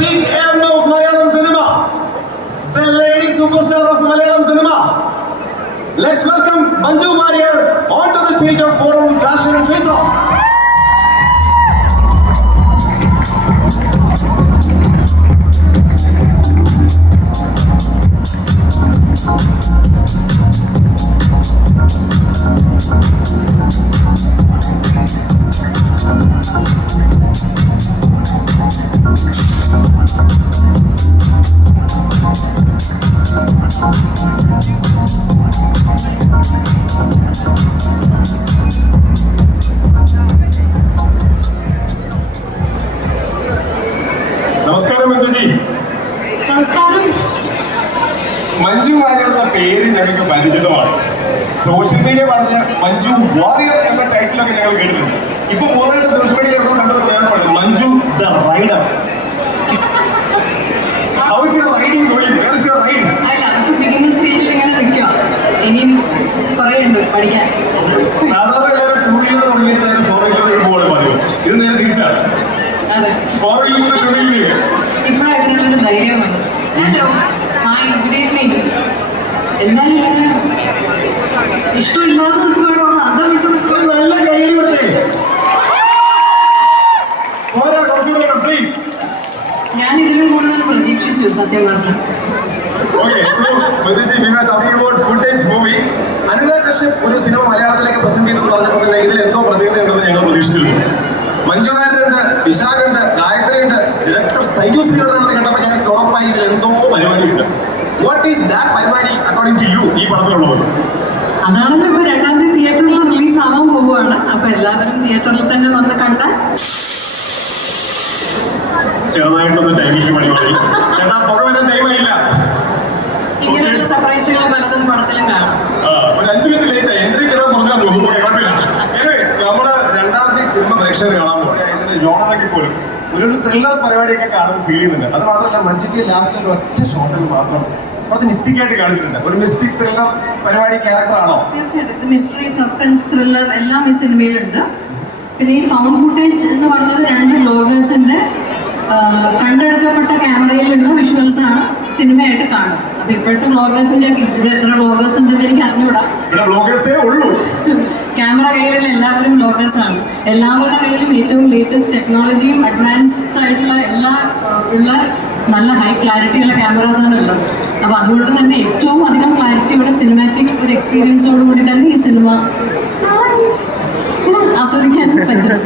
big M of Malayalam cinema, the lady superstar of Malayalam cinema. Let's welcome Manju Warrior onto the stage of Forum Fashion Face Off. നമസ്കാരം മഞ്ജുജി നമസ്കാരം. മഞ്ജു വാര്യരുടെ പേര് ഞങ്ങൾക്ക് പരിചിതമാണ്. Social media പറഞ്ഞ Manju warrior എന്ന ടൈറ്റിലൊക്കെ ഞങ്ങൾ കേട്ടിട്ടുണ്ട്. ഇപ്പൊ കൂടുതലായിട്ട് സോഷ്യൽ മീഡിയ എവിടെ കണ്ടത് പ്രധാനമാണ് മഞ്ജു ദ റൈഡർ. ഹൗ പഠിക്കാൻ. സാധാരണ എല്ലാവരും ടൂ വീലർ തുടങ്ങിയിട്ട് നേരെ ഫോർ വീലറിലേക്ക് പോകണം പതിവ്. ഇത് നേരെ തിരിച്ചാണ്. അതെ. ഫോർ വീലറിൽ ടൂ വീലറിലേക്ക് ഇപ്പോഴാണ് ഇതിനുള്ളൊരു ധൈര്യം വന്നത് ഹലോ ഹായ് ഗുഡ് ഈവനിങ് എല്ലാവരും ഇങ്ങനെ ഇഷ്ടമില്ലാതെ നിൽക്കുവാണോ? അതം വിട്ട് ഒരു നിൽക്കുവാണോ? നല്ല കയ്യിൽ കൊടുത്തേ. പോരാ കുറച്ചുകൂടെ പ്ലീസ് ഞാൻ ഇതിലും കൂടുതൽ പ്രതീക്ഷിച്ചു സത്യം പറഞ്ഞാൽ. Okay, so Madhuji, we were talking about വിശാഖുണ്ട് ഗായത്രിയുണ്ട്. ഡയറക്ടർ സൈജു ശ്രീധരനെന്ന് കേട്ടപ്പോൾ ഞങ്ങൾക്ക് ഉറപ്പായി ഇതിൽ എന്തോ പരിപാടിയുണ്ട്. വാട്ട് ഈസ് ദാറ്റ് പരിപാടി അക്കോർഡിംഗ് ടു യു ഈ പടത്തിലുള്ളത്. അതാണല്ലോ ഇപ്പൊ രണ്ടാം തീയതി തിയേറ്ററിൽ റിലീസ് ആവാൻ പോവുകയാണ്. അപ്പൊ എല്ലാവരും തിയേറ്ററിൽ തന്നെ വന്ന് കണ്ട ചെറുതായിട്ടൊന്ന് ടൈമിംഗ് പരിപാടി ചേട്ടാ പുറം വരാൻ ടൈമായില്ല ഇങ്ങനെയുള്ള സർപ്രൈസുകൾ പലതും പടത്തിലും കാണാം. ഒരു അഞ്ചു മിനിറ്റ് ലേറ്റ് എൻട്രി കിടാൻ പറഞ്ഞാൽ നമ്മൾ രണ്ടാം തീയതി സിനിമ പ്രേക്ഷകർ കാണാൻ പോകണം ഇതിന്റെ ജോണറൊക്കെ പോലും ഒരു ത്രില്ലർ പരിപാടിയൊക്കെ കാണുമ്പോൾ ഫീൽ ചെയ്യുന്നുണ്ട്. അത് മാത്രമല്ല മഞ്ചിറ്റി ലാസ്റ്റിൽ ഒരു ഒറ്റ ഷോട്ടിൽ മാത്രം കുറച്ച് മിസ്റ്റിക് ആയിട്ട് കാണിച്ചിട്ടുണ്ട്. ഒരു മിസ്റ്റിക് ത്രില്ലർ പരിപാടി ക്യാരക്ടർ ആണോ? തീർച്ചയായിട്ടും. മിസ്റ്ററി സസ്പെൻസ് ത്രില്ലർ എല്ലാം ഈ സിനിമയിലുണ്ട് പിന്നെ ഈ സൗണ്ട് ഫുട്ടേജ് എന്ന് പറയുന്നത് രണ്ട് ബ്ലോഗേഴ്സിന്റെ കണ്ടെടുക്കപ്പെട്ട ക്യാമറയിൽ നിന്ന് വിഷ്വൽസ് ആണ് സിനിമയായിട്ട് കാണുന്നത്. അപ്പൊ ഇപ്പോഴത്തെ ബ്ലോഗേഴ്സിന്റെ ഇവിടെ എത്ര ബ്ലോഗേഴ്സ് ഉണ്ടെന്ന് എനിക്ക് അറിഞ്ഞുകൂടാ ബ്ലോഗേഴ്സേ ഉള്ളൂ. കയ്യിലുള്ള എല്ലാവരും ബ്ലോഗേഴ്സ് ആണ്. എല്ലാവരുടെ കയ്യിലും ഏറ്റവും ലേറ്റസ്റ്റ് ടെക്നോളജിയും അഡ്വാൻസ്ഡ് ആയിട്ടുള്ള എല്ലാ ഉള്ള നല്ല ഹൈ ക്ലാരിറ്റിയുള്ള ക്യാമറാസ് ആണ് ഉള്ളത് അപ്പൊ അതുകൊണ്ട് തന്നെ ഏറ്റവും അധികം ക്ലാരിറ്റിയുടെ സിനിമാറ്റിക് ഒരു എക്സ്പീരിയൻസോടുകൂടി തന്നെ ഈ സിനിമ ആസ്വദിക്കാൻ പറ്റും.